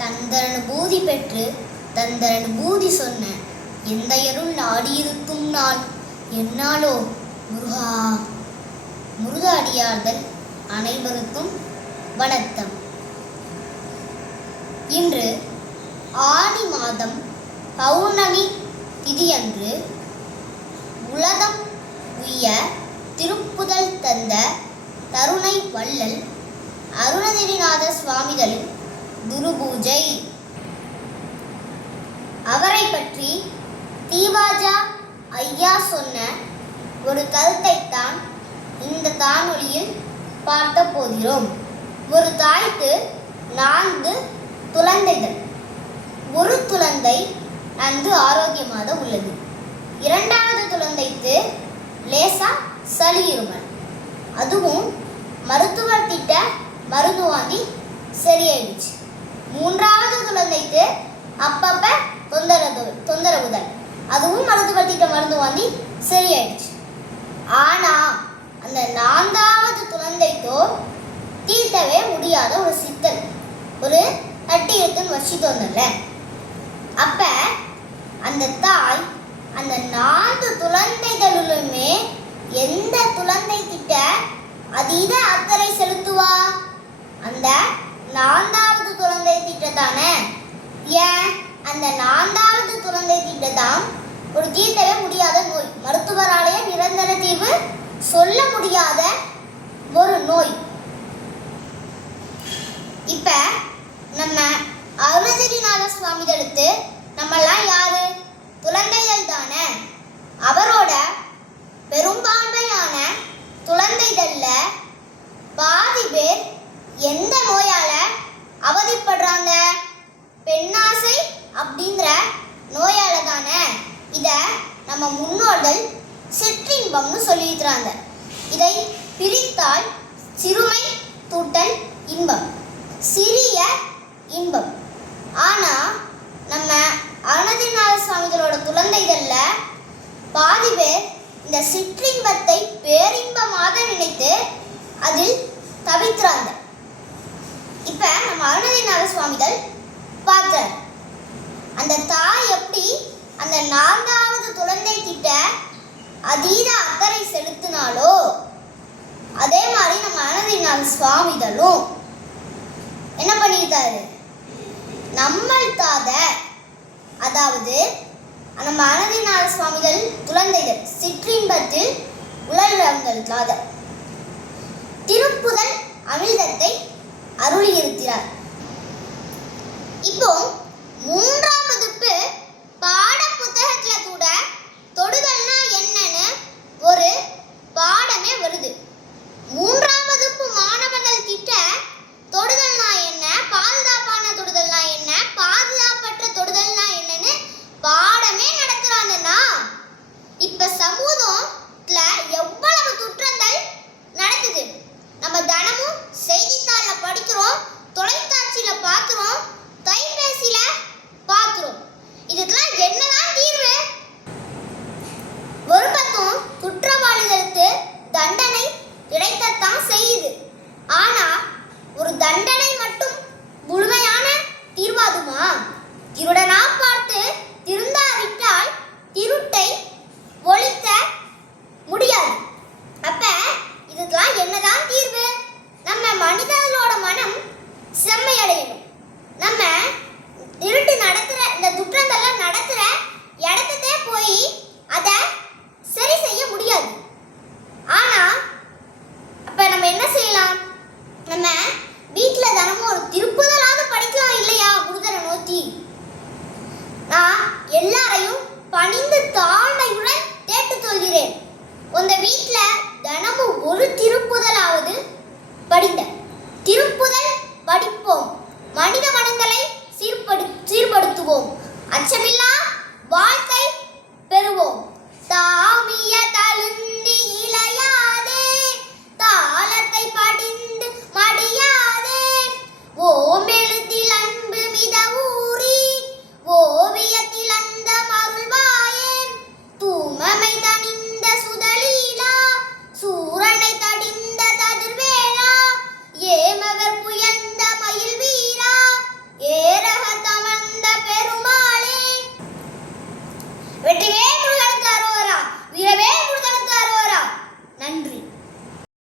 தந்தரன் பூதி பெற்று தந்தரன் பூதி சொன்ன எந்தையருள் நாடியிருக்கும் நான் என்னாலோ? முருகா முருகாடியார்தல் அனைவருக்கும் வணக்கம். இன்று ஆடி மாதம் பௌர்ணமி திதியன்று உலகம் உய்ய திருப்புதல் தந்த தருணை வள்ளல் அருணகிரிநாத சுவாமிகளின் துருபூஜை. அவரை பற்றி தீவாஜா ஐயா சொன்ன ஒரு கருத்தைத்தான் இந்த தானொலியில் பார்த்த போகிறோம். ஒரு தாய்க்கு நான்கு குழந்தைகள் ஒரு குழந்தை நன்கு ஆரோக்கியமாக உள்ளது. இரண்டாவது குழந்தைக்கு லேசா சளி இருமல் அதுவும் மருத்துவர் திட்ட மருந்து வாங்கி சரியாயிடுச்சு. மூன்றாவது குழந்தைக்கு அப்பப்ப தொந்தரவு தொந்தரவுகள் அதுவும் மருந்து திட்ட மருந்து வாங்கி சரியாயிடுச்சு. ஆனா அந்த நான்காவது குழந்தைக்கோ தீர்த்தவே முடியாத ஒரு சித்தல் ஒரு தட்டி இருக்குன்னு வச்சுட்டு வந்தல அப்ப அந்த தாய் அந்த நான்கு குழந்தைகளுமே எந்த குழந்தை கிட்ட அதீத அக்கறை செலுத்துவா? அந்த நான்காவது குழந்தை கிட்ட தானே ஏன்? அந்த நான்காவது குழந்தை கிட்ட தான் ஒரு தீர்த்தவே முடியாத நோய். மருத்துவராலேயே நிரந்தர தீர்வு சொல்ல முடியாத ஒரு நோய். இப்ப நம்ம அருணகிரிநாத சுவாமிகளுக்கு நம்மெல்லாம் யாரு? குழந்தைகள் தானே. அவரோட பெரும்பான்மையான குழந்தைகள்ல பாதி பேர் எந்த நோயால அவதிப்படுறாங்க. பெண்ணாசை அப்படிங்கிற நோயால தானே இத நம்ம முன்னோர்கள் சிற்றின்பம்னு சொல்லியிருக்கிறாங்க. இதை பிரித்தால் சிறுமை தூட்டல் இன்பம் சிறிய இன்பம். ஆனா நம்ம அனதிநாத சுவாமிகளோட குழந்தைகள்ல பாதி பேர் இந்த சிற்றின்பத்தை பேரின்பமாக நினைத்து அதில் தவிக்கிறாங்க. நம்ம அருணகிரிநாத சுவாமிகள் பார்த்தார். அந்த தாய் எப்படி அந்த நான்காவது குழந்தை கிட்ட அதீத அக்கறை செலுத்தினாலோ அதே மாதிரி நம்ம அருணகிரிநாத சுவாமிகளும் என்ன பண்ணியிருக்காரு நம்மள்காக அதாவது நம்ம அனதிநாத சுவாமிகள் குழந்தைகள் சிற்றின்பத்தில் உழல்களுக்காக திருப்புதல் அமிர்தத்தை அருளியிருக்கிறார். இப்போ மூன்றாம் வகுப்பு இதுக்கெல்லாம் என்னதான் தீர்வு? ஒரு பக்கம் குற்றவாளிகளுக்கு தண்டனை கிடைக்கத்தான் செய்யுது. ஆனா ஒரு தண்டனை மட்டும் முழுமையான தீர்வாதுமா திருடனா உங்க வீட்டுல தினமும் ஒரு திருப்புதலாவது படிங்க. திருப்புதல் படிப்போம். மனித மனங்களை சீர்படு சீர்படுத்துவோம். அச்சமில்லா வாழ்க்கை பெறுவோம். சாமி